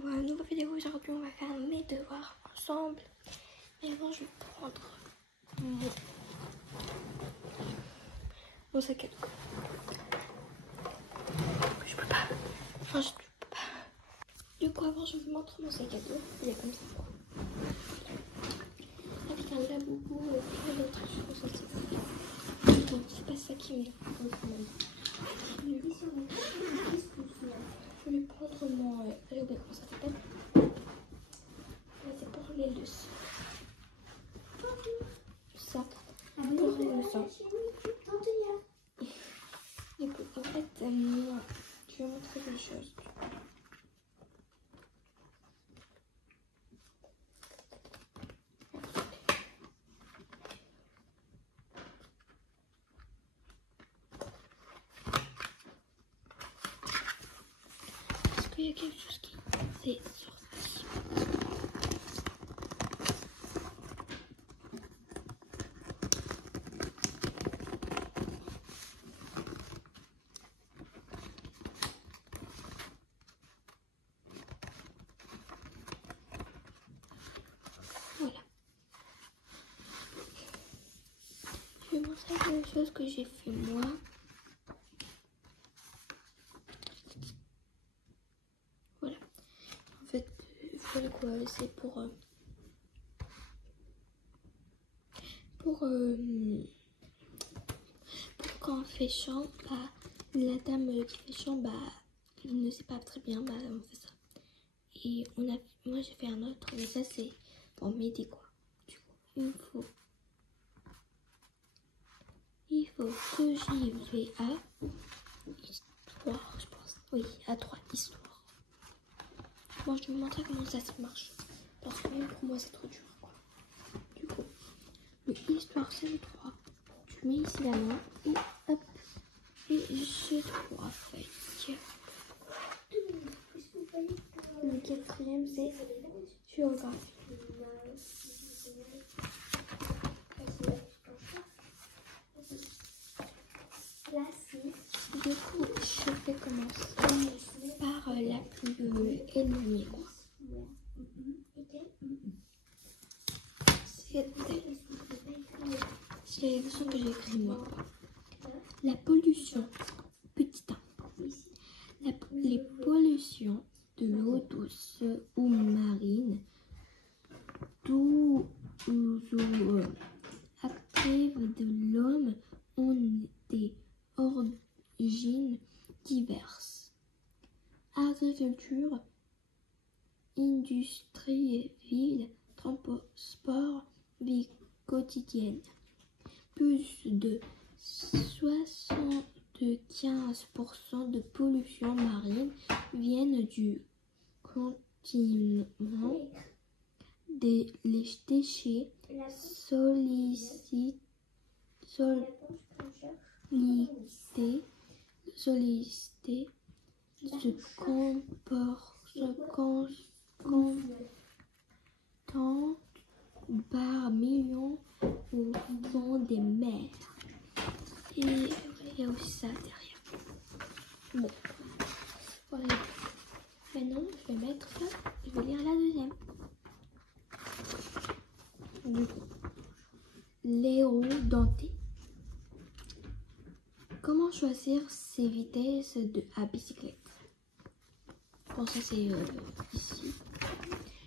retrouve une nouvelle vidéo. Aujourd'hui, on va faire mes devoirs ensemble. Mais avant, je vais prendre mon sac à dos. Je peux pas. Enfin, je peux pas. Du coup, avant, je vous montre mon sac à dos. Il est comme ça. Avec un laboubou et plein d'autres choses aussi. Donc, c'est pas ça qui me dérange quand même. Je vais prendre mon... j'ai oublié comment ça s'appelle. C'est pour les leçons. Ça, pour les leçons. Du coup, en fait, moi, je vais montrer des choses. Est-ce qu'il y a quelque chose qui s'est sorti? Voilà. Je vais montrer des choses que j'ai fait moi. Voilà. En fait, voilà quoi, c'est pour quand on fait chant, bah, la dame qui fait chant, bah, elle ne sait pas très bien, bah, on fait ça. Et moi j'ai fait un autre, mais ça c'est pour m'aider quoi. Du coup, il faut que j'y vais à histoire, je pense. Oui, à 3 histoires. Bon, je vais vous montrer comment ça marche. Parce que même pour moi c'est trop dur quoi. Du coup, le histoire c'est le 3. Tu mets ici la main et hop. Et j'ai 3 feuilles. Le quatrième c'est géographie. Du coup, je vais commencer par la plus éloignée. C'est les leçons que j'ai écrites moi. La pollution, petit 1. Les pollutions de l'eau douce ou marine, d'où actives de l'homme ont des origines diverses. Agriculture, industrie, ville, transport, vie quotidienne. Plus de 75% de pollution marine viennent du continent. Les déchets sollicités se contentent par millions au fond des mers. Et il y a aussi ça derrière. Bon, voilà. Maintenant, je vais lire la deuxième. Du coup, les roues dentées. Comment choisir ses vitesses à bicyclette? Bon, ça c'est ici.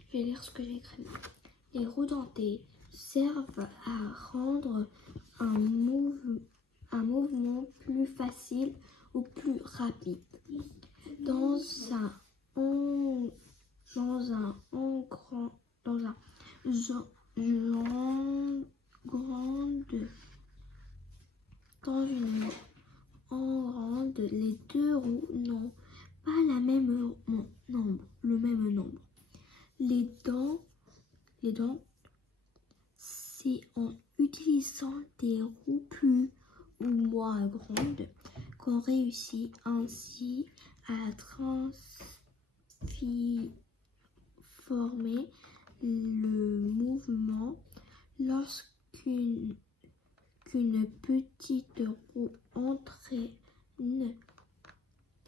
Je vais lire ce que j'ai écrit. Les roues dentées servent à rendre un mouvement plus facile ou plus rapide. Dans une grande, les deux roues n'ont pas le même nombre. Les dents, c'est en utilisant des roues plus ou moins grandes qu'on réussit ainsi à transformer le mouvement. Lorsqu'une petite roue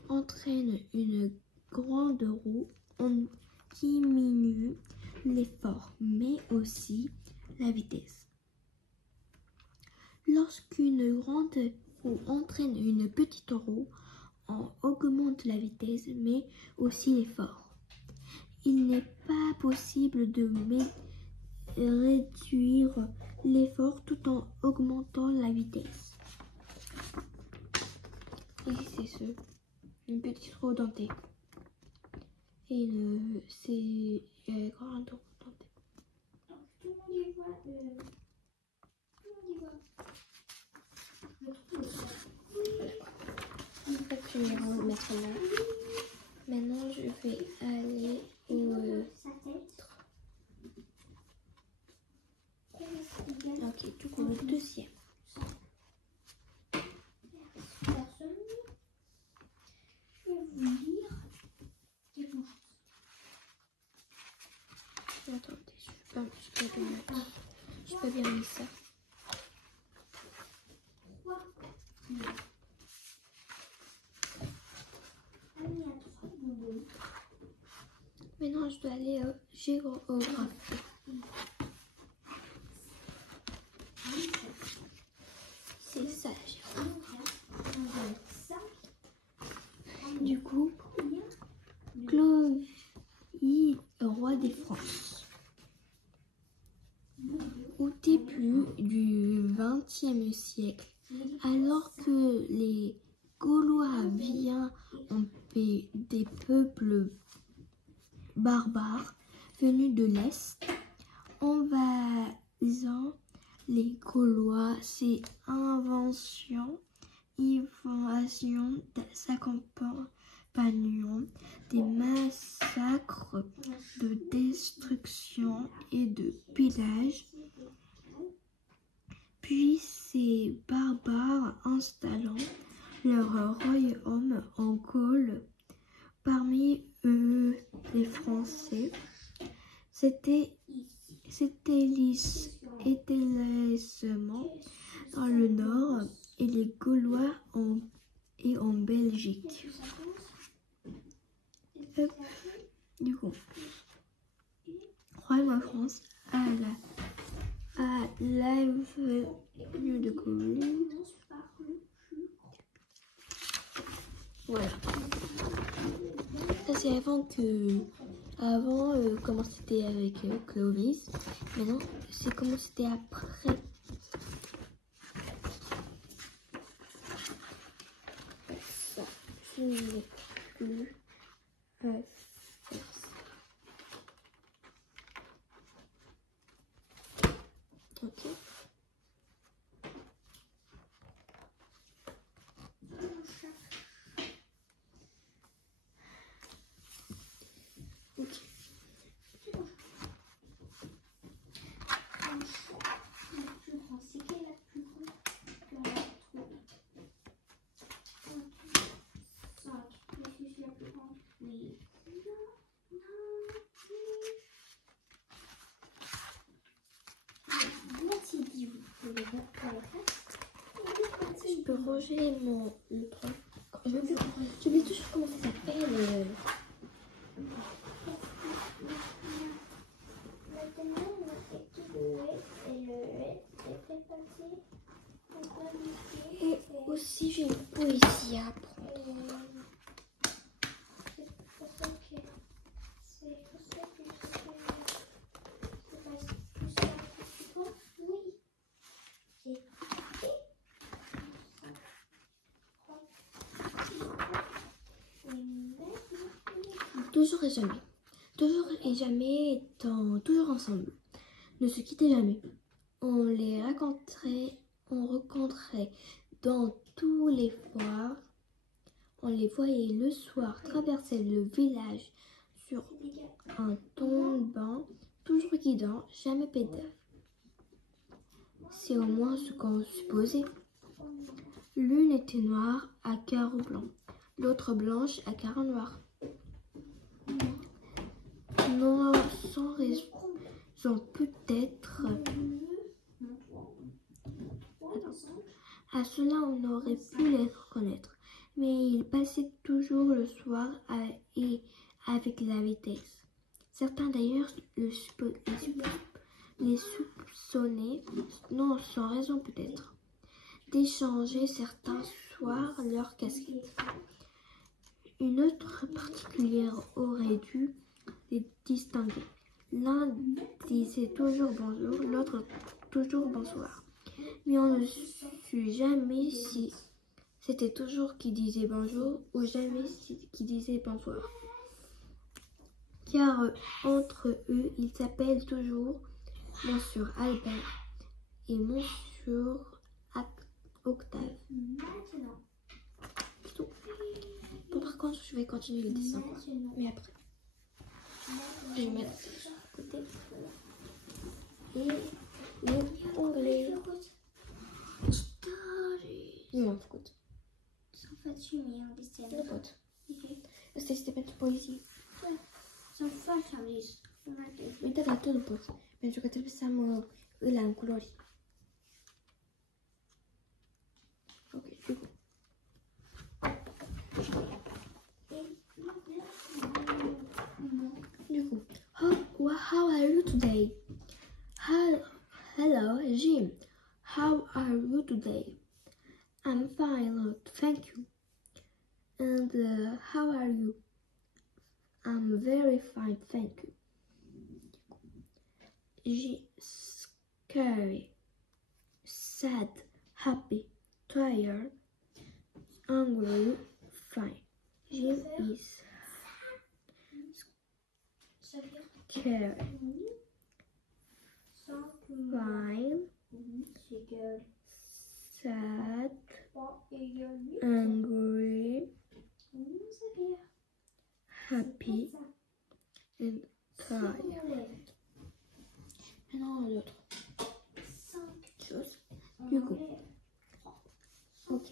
entraîne une grande roue, on diminue l'effort, mais aussi la vitesse. Lorsqu'une grande roue entraîne une petite roue, on augmente la vitesse, mais aussi l'effort. Il n'est pas possible de réduire l'effort tout en augmentant la vitesse. Ici, c'est une petite roue dentée. Et c'est grande roue dentée. Tout le monde y voit. En fait, je vais remettre là. Maintenant, je vais aller au ok, du coup, le deuxième. Je vais vous lire quelque chose. Attendez, je peux bien lire ça. Maintenant, je dois aller au géographie. C'est ça, la géographie. Du coup, Clovis, roi des France. Au début du XXe siècle, alors que les Gaulois viennent en paix des peuples barbares venus de l'Est, envahissant les Gaulois, ces invasions s'accompagnent des massacres, de destruction et de pillage. Puis ces barbares installant leur royaume en Gaule, parmi eux les Français, s'établissement dans le nord et les Gaulois en Belgique. Du coup, royaume de France à l'avenue de Commune. Voilà. Ça c'est avant comment c'était avec Clovis. Maintenant c'est comment c'était après. Ça, je n'ai plus à faire ça. Ok. Ok. C'est quelle la plus grande que la trouve? 5. Est-ce que c'est la plus grande? Oui. Moitié dit vous pouvez mettre à la place. Je peux ranger le truc. J'oublie toujours comment ça s'appelle. Maintenant, on a fait tout le S et le S est fait passer. Et aussi j'ai une poésie à apprendre. C'est pour ça que c'est pas plus ça que toi. Oui. Toujours et jamais. Toujours et jamais étant toujours ensemble. Ne se quittez jamais. On rencontrait dans tous les foires. On les voyait le soir traverser le village sur un tombant, toujours guidant, jamais pédale. C'est au moins ce qu'on supposait. L'une était noire à carreaux blancs, l'autre blanche à carreaux noirs. Non, sans raison peut-être. À cela, on aurait pu les reconnaître, mais ils passaient toujours le soir et avec la vitesse. Certains d'ailleurs les soupçonnaient, non sans raison peut-être, d'échanger certains soirs leurs casquettes. Une autre particulière aurait dû les distinguer. L'un disait toujours bonjour, l'autre toujours bonsoir. Mais on ne sut jamais si c'était toujours qui disait bonjour ou jamais qui disait bonsoir. Car entre eux, ils s'appellent toujours Monsieur Albert et Monsieur Octave. Bon, par contre, je vais continuer le dessin, quoi. Mais après, je vais mettre ça à côté. Et les onglets. Non, écoute. São fatiminhas, Não pode. Eu sei se depende de poesia. São fatiminhas. Uite, dar tot nu pot. Pentru că trebuie să am ăla în culori. Ok, știu. How are you today? Hello, Jim. How are you today? I'm fine, Lord. Thank you. And how are you? I'm very fine, thank you. Scary, sad, happy, tired, angry, fine. Jim is scared, fine, sad, angry, happy, and tired. Maintenant l'autre chose. Du coup, ok.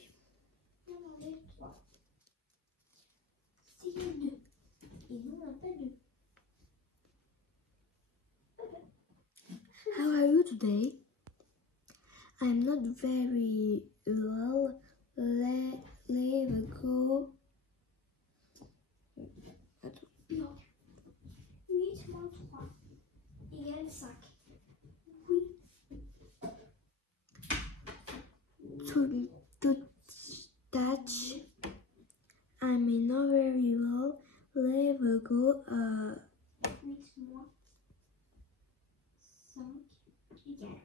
S'il y a deux, et nous on n'a pas deux. How are you today? I'm not very well. Leave go. 8 moins 3 égale 5. To touch. I'm not very well. Leave go. 8 moins 5 égale.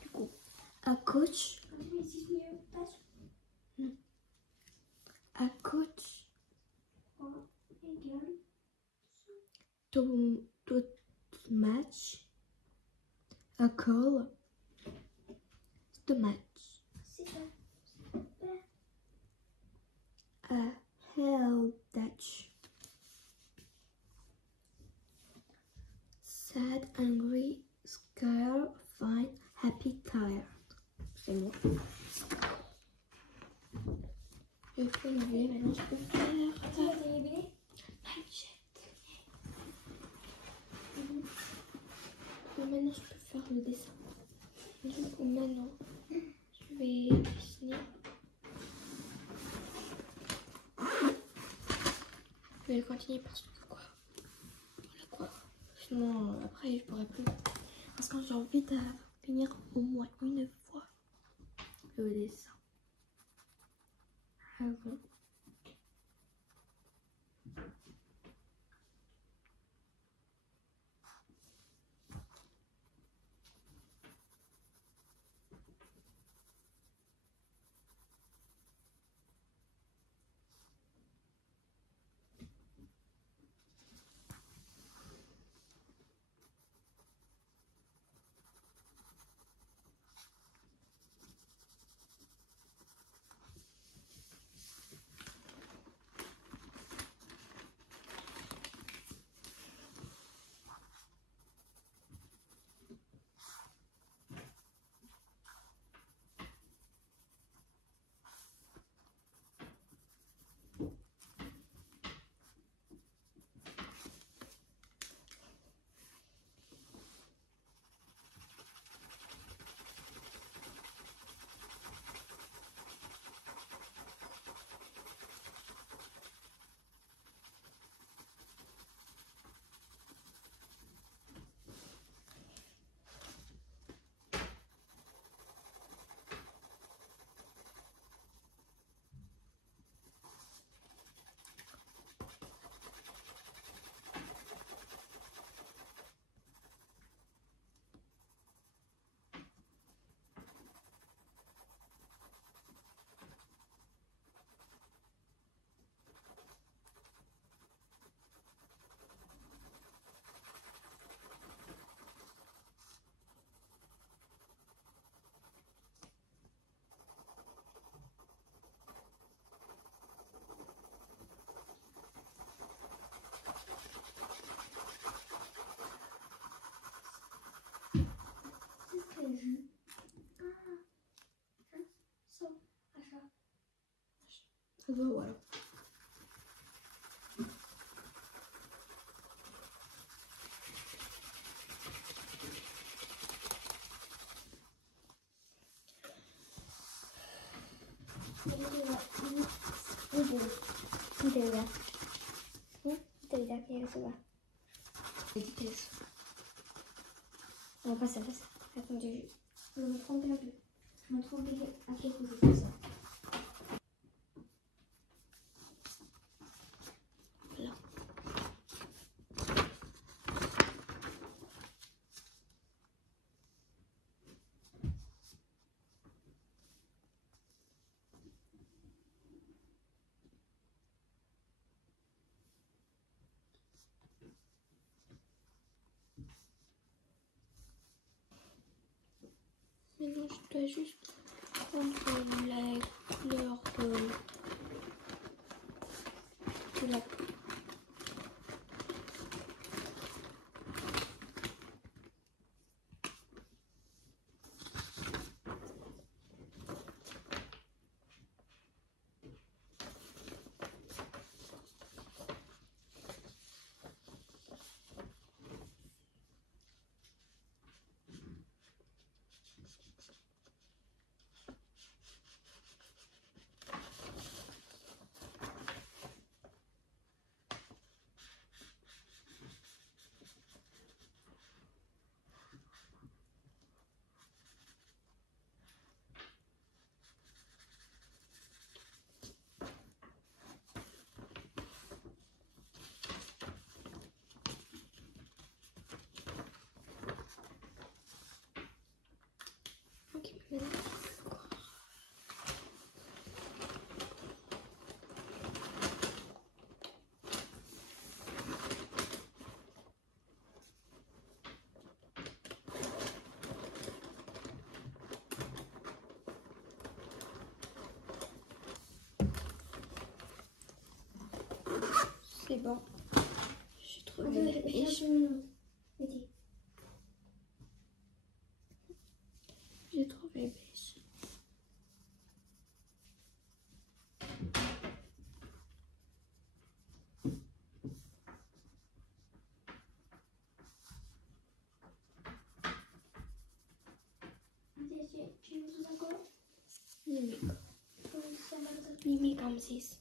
Du coup, a coach. A coach. 3 égale. To match. A call. To match. C'est ça. A hell touch. Sad, angry, scared, fine, happy, tired. C'est bon. Je peux lever, maintenant je peux faire Tu vas t'élever? Maintenant je peux faire le dessin. Du coup maintenant je vais dessiner. Je vais le continuer parce que quoi? Voilà quoi. Sinon après je pourrais plus. Parce que j'ai envie de finir au moins une fois le dessin. Avant. Voilà. On va passer à ça. Attendez, je me trompe un peu. Je me trompe à quelle position ça. Voilà. Maintenant, je dois juste prendre la couleur de la peau. Ok, maintenant. C'est bon. J'ai trouvé la pêche. J'ai trouvé la pêche. Mimi comme 6.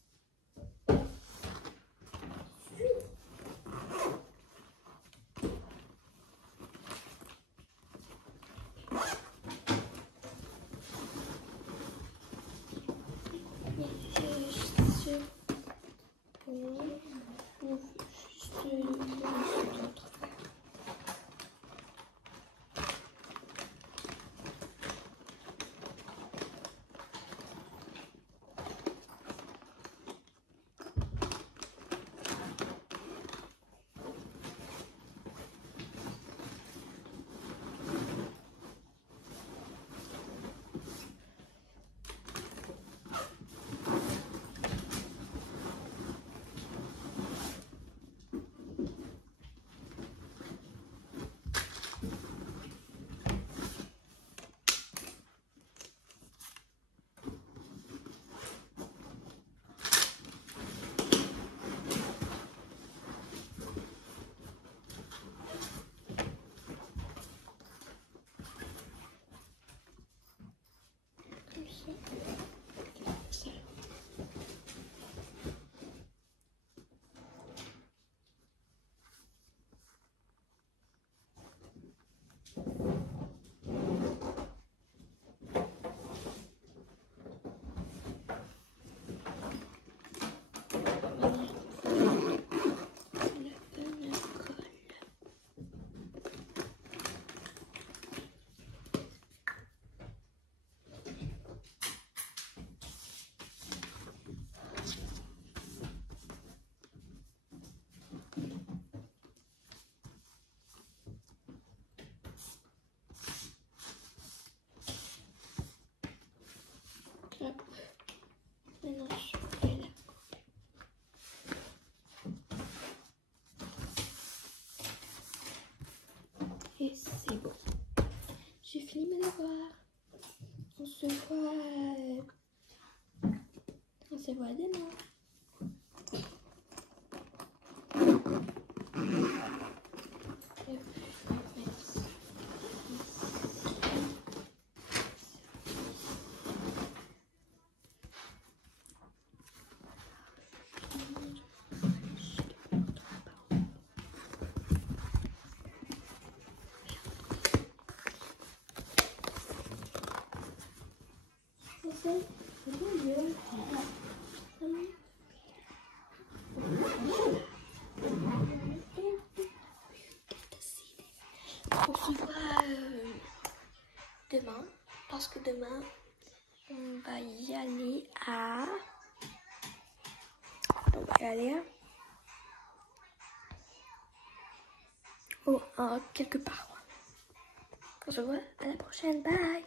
Hop. Maintenant, je fais là. Et c'est bon. J'ai fini mes devoirs. On se voit demain. que demain, on va y aller à... quelque part. On se voit à la prochaine. Bye!